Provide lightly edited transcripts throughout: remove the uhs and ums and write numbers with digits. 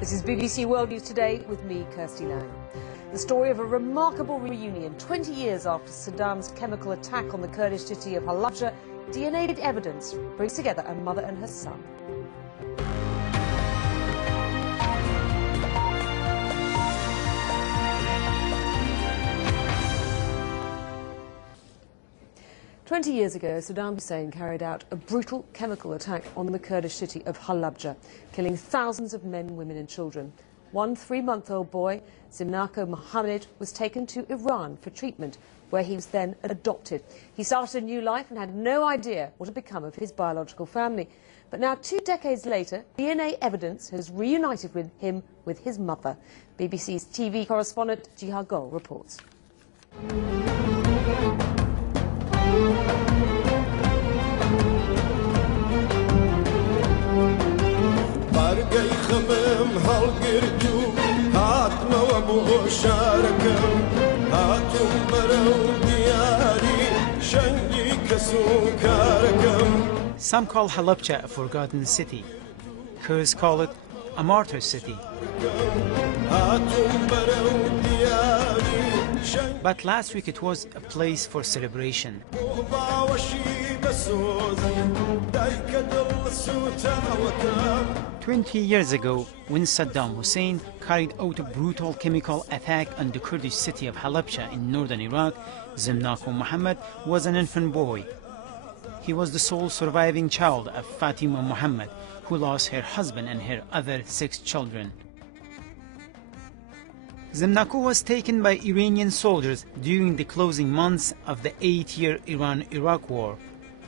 This is BBC World News Today with me, Kirsty Lang. The story of a remarkable reunion 20 years after Saddam's chemical attack on the Kurdish city of Halabja. DNA evidence brings together a mother and her son. "20 years ago, Saddam Hussein carried out a brutal chemical attack on the Kurdish city of Halabja, killing thousands of men, women and children. One 3-month-old boy, Zimnako Mohammed, was taken to Iran for treatment, where he was then adopted. He started a new life and had no idea what had become of his biological family. But now, 2 decades later, DNA evidence has reunited him with his mother. BBC's TV correspondent Jihar Gol reports. Some call Halabja a forgotten city. Kurds call it a martyr city. But last week it was a place for celebration. 20 years ago, when Saddam Hussein carried out a brutal chemical attack on the Kurdish city of Halabja in northern Iraq, Zimnako Mohammed was an infant boy. He was the sole surviving child of Fatima Mohammed, who lost her husband and her other 6 children. Zimnako was taken by Iranian soldiers during the closing months of the 8-year Iran-Iraq war.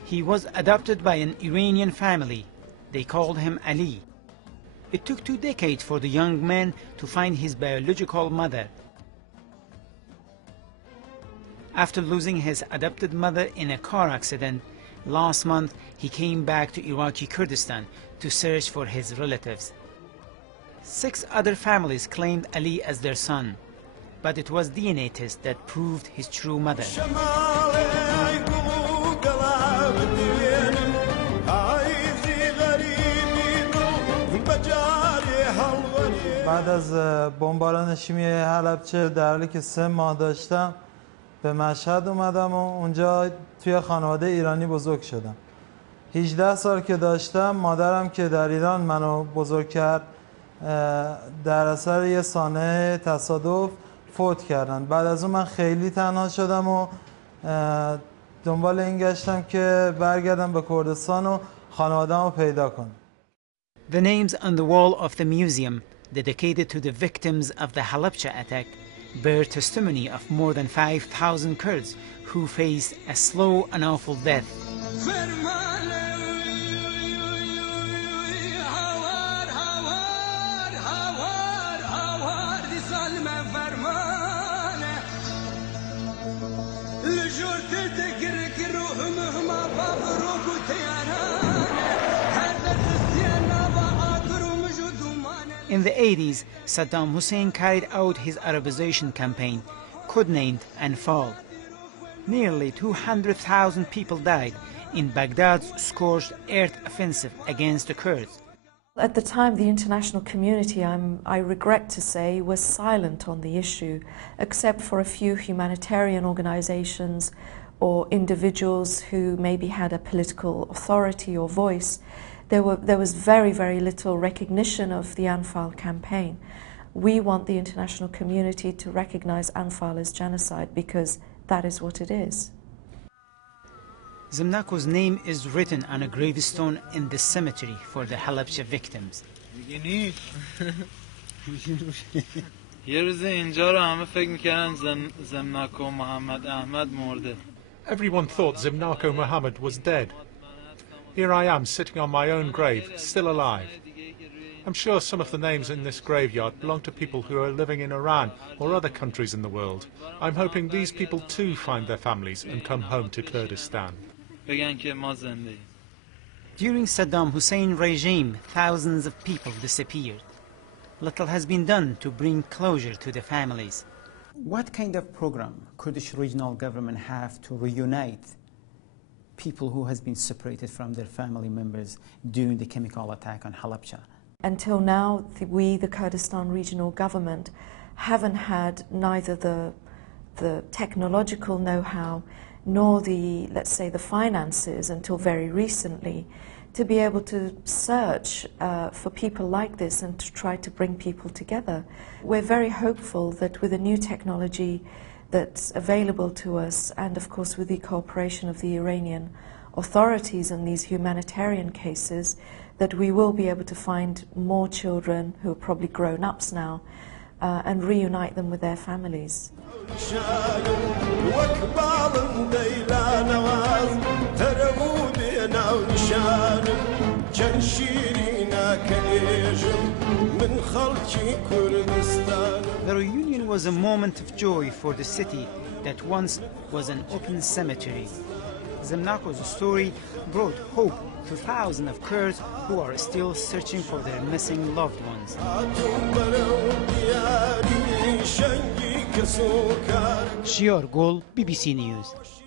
He was adopted by an Iranian family. They called him Ali. It took 2 decades for the young man to find his biological mother. After losing his adopted mother in a car accident, last month he came back to Iraqi Kurdistan to search for his relatives. 6 other families claimed Ali as their son, but it was DNA test that proved his true mother. بعد از بمباران شیمیایی حلبچه در حالی که 3 ماه داشتم به مشهد اومدم و اونجا توی خانواده ایرانی بزرگ شدم. 18 سال که داشتم، مادرم که در ایران منو بزرگ کرد در اثر یه سانحه تصادف فوت کردن. بعد از اون من خیلی تنها شدم و دنبال این گشتم که برگردم به کردستان و خانواده‌مو پیدا کنم. The names on the wall of the museum dedicated to the victims of the Halabja attack bear testimony of more than 5,000 Kurds who faced a slow and awful death. In the 80s, Saddam Hussein carried out his Arabization campaign, codenamed Anfal. Nearly 200,000 people died in Baghdad's scorched earth offensive against the Kurds. At the time, the international community, I regret to say, was silent on the issue, except for a few humanitarian organizations or individuals who maybe had a political authority or voice. There was very, very little recognition of the Anfal campaign. We want the international community to recognize Anfal as genocide because that is what it is. Zimnako's name is written on a gravestone in the cemetery for the Halabja victims. Everyone thought Zimnako Mohammed was dead. Here I am sitting on my own grave, still alive. I'm sure some of the names in this graveyard belong to people who are living in Iran or other countries in the world. I'm hoping these people too find their families and come home to Kurdistan. During Saddam Hussein's regime, thousands of people disappeared. Little has been done to bring closure to the families. What kind of program Kurdish regional government have to reunite people who has been separated from their family members during the chemical attack on Halabja? Until now, we, the Kurdistan Regional Government, haven't had neither the technological know-how nor the, let's say, the finances until very recently to be able to search for people like this and to try to bring people together. We're very hopeful that with the new technology that's available to us, and of course with the cooperation of the Iranian authorities in these humanitarian cases, that we will be able to find more children who are probably grown-ups now and reunite them with their families. The reunion was a moment of joy for the city that once was an open cemetery. Zemnako's story brought hope to thousands of Kurds who are still searching for their missing loved ones. Shior Gol, BBC News.